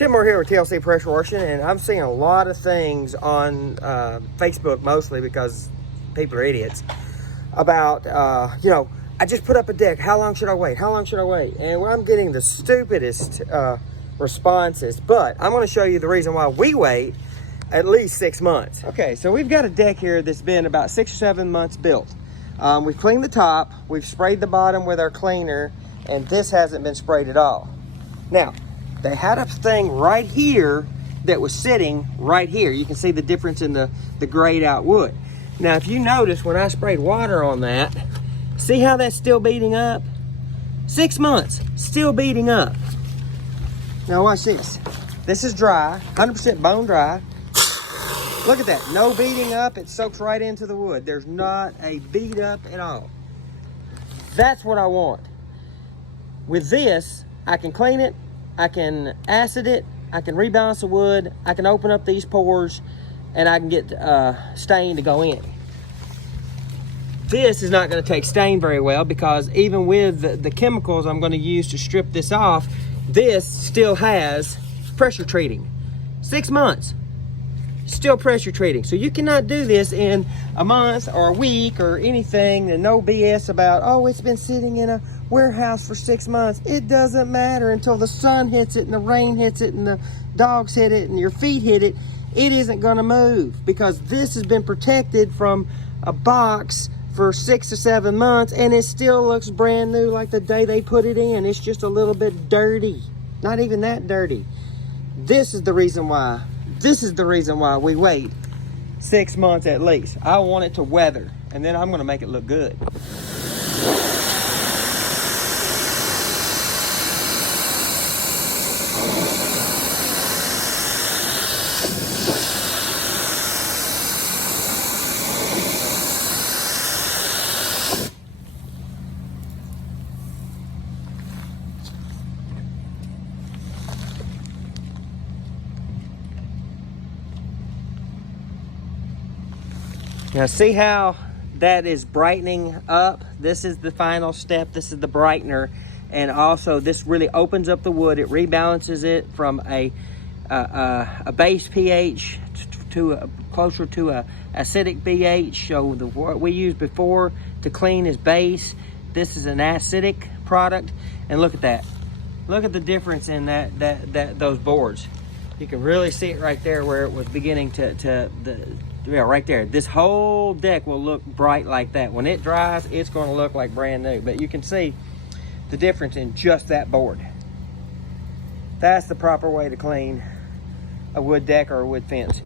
Tim Moore here with TLC Pressure Washing, and I'm seeing a lot of things on Facebook, mostly because people are idiots, about, I just put up a deck. How long should I wait? How long should I wait? And I'm getting the stupidest responses, but I'm going to show you the reason why we wait at least 6 months. Okay, so we've got a deck here that's been about 6 or 7 months built. We've cleaned the top, we've sprayed the bottom with our cleaner, and this hasn't been sprayed at all. Now, they had a thing right here that was sitting right here. You can see the difference in the grayed out wood. Now, if you notice, when I sprayed water on that, see how that's still beating up? 6 months, still beating up. Now watch this. This is dry, 100% bone dry. Look at that, no beating up, it soaks right into the wood. There's not a beat up at all. That's what I want. With this, I can clean it, I can acid it, I can rebalance the wood, I can open up these pores, and I can get stain to go in. This is not going to take stain very well because even with the chemicals I'm going to use to strip this off, this still has pressure treating. 6 months, still pressure treating. So you cannot do this in a month or a week or anything, and no BS about, oh, it's been sitting in a warehouse for 6 months. It doesn't matter until the sun hits it and the rain hits it and the dogs hit it and your feet hit it. It isn't going to move because this has been protected from a box for 6 or 7 months, and it still looks brand new like the day they put it in. It's just a little bit dirty, not even that dirty. This is the reason why. This is the reason why we wait 6 months at least. I want it to weather, and then I'm going to make it look good. Now see how that is brightening up? This is the final step. This is the brightener. And also this really opens up the wood. It rebalances it from a base pH to closer to a acidic pH. So what we used before to clean is base. This is an acidic product. And look at that. Look at the difference in those boards. You can really see it right there where it was beginning right there. This whole deck will look bright like that. When it dries, it's going to look like brand new. But you can see the difference in just that board. That's the proper way to clean a wood deck or a wood fence.